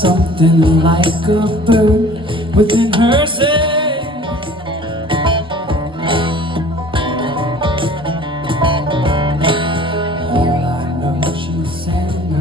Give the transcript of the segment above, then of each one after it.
Something like a bird within herself. All I know, she sang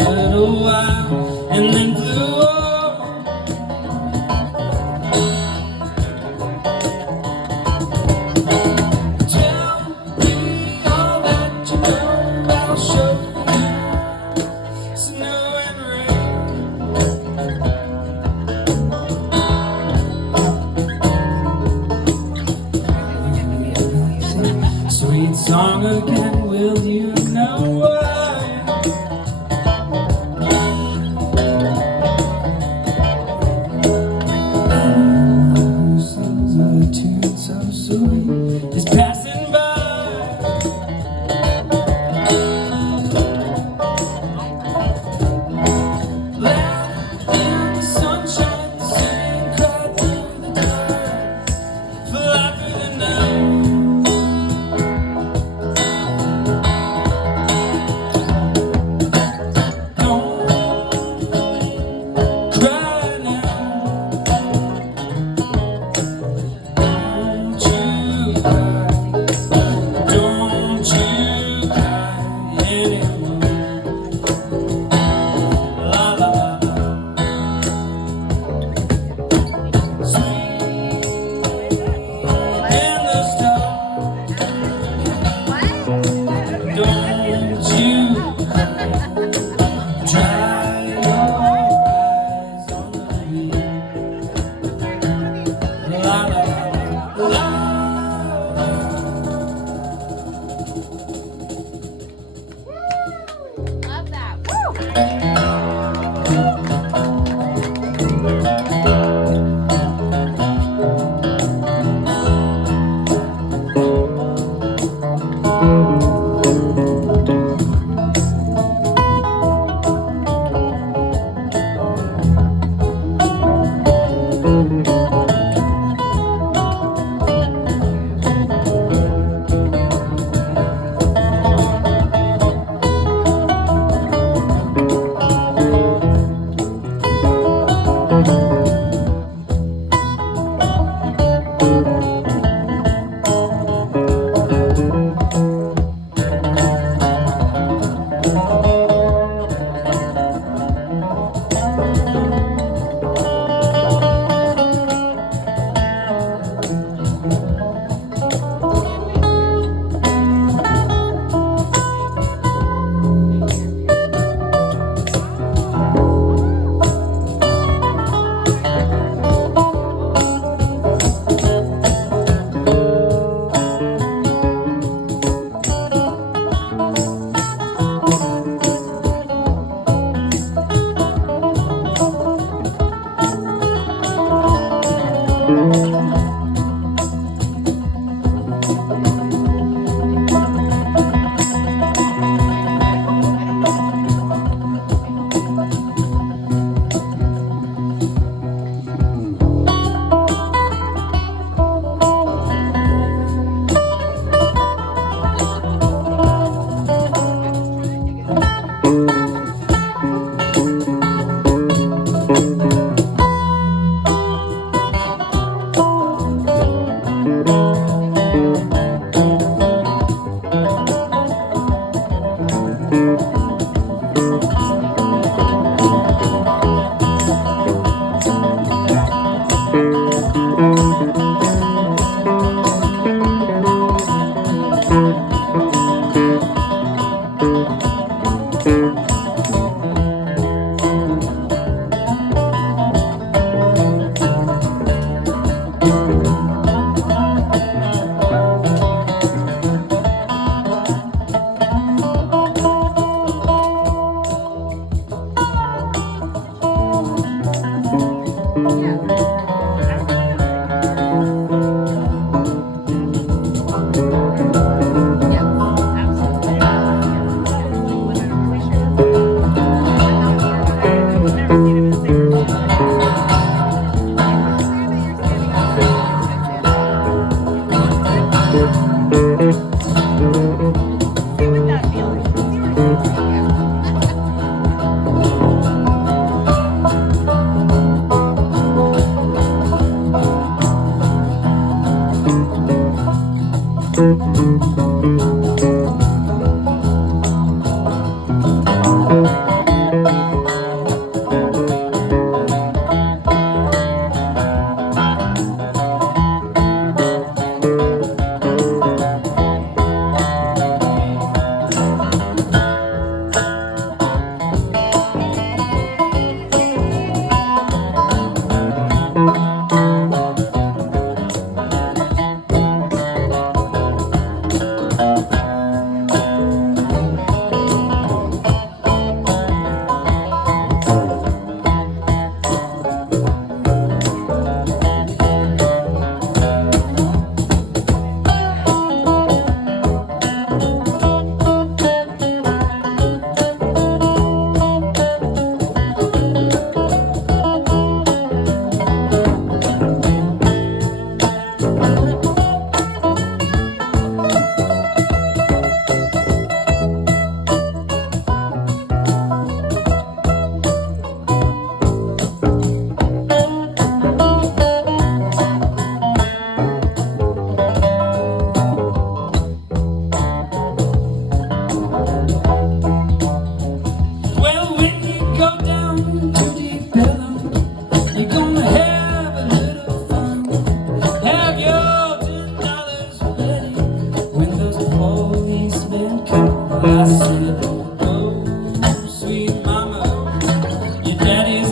a little while and then flew off. Tell me all that you know, I'll show you snow and rain. Sweet song again, will you know why? Anyone who sings a tune so sweet is passing by. Laugh in the sunshine, sing, cry through the dark, fly through the night.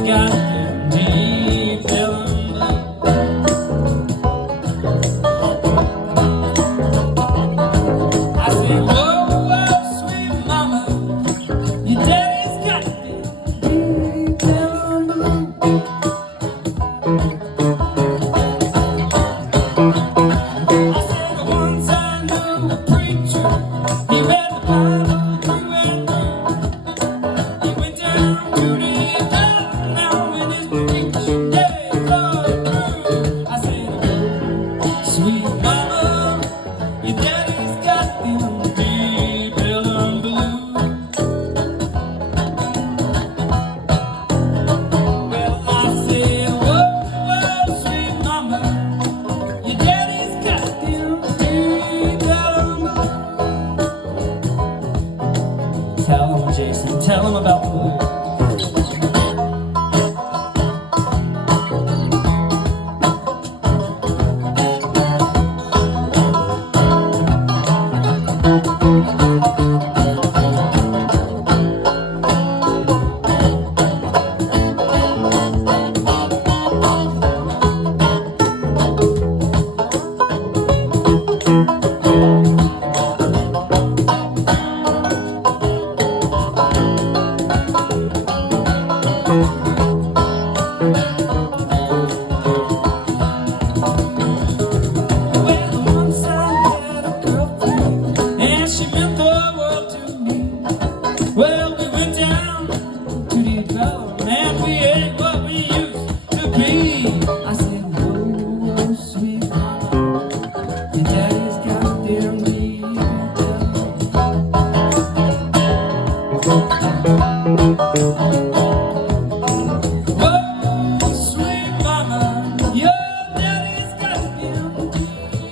got them deep elem blue. I say, whoa, whoa, sweet mama, your daddy's got them deep elem blue. I said, once I knew a preacher, he read the Bible through and through. He went down to the devil now in his preaching days are through. I said, sweet mama, your daddy's got them deep elem blue. Well, I said, whoa, whoa, sweet mama, your daddy's got them deep elem blue. Tell him, Jason, tell him about blue. Well, once I had a girlfriend, and she meant the world to me. Well, we went down to the development, and we ate what we used to be. I said, whoa, whoa, sweet mama, your daddy's got them deep Whoa, sweet mama, your daddy's got them deep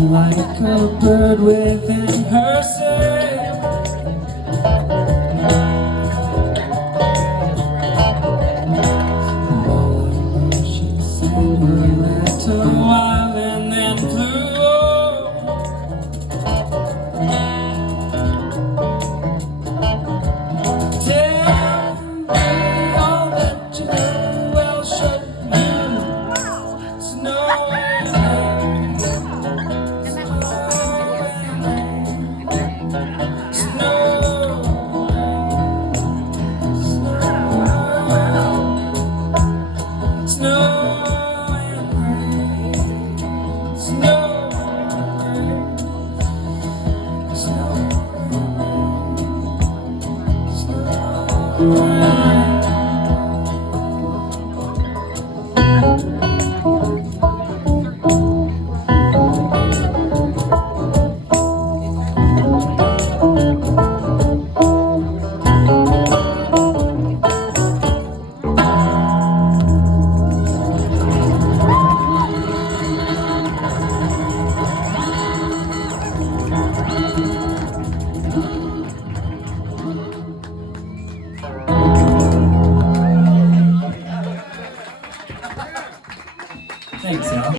like a bird within herself. She sang a little while and then flew off. Tell me all that you know, I'll show you. Snow and rain, snow.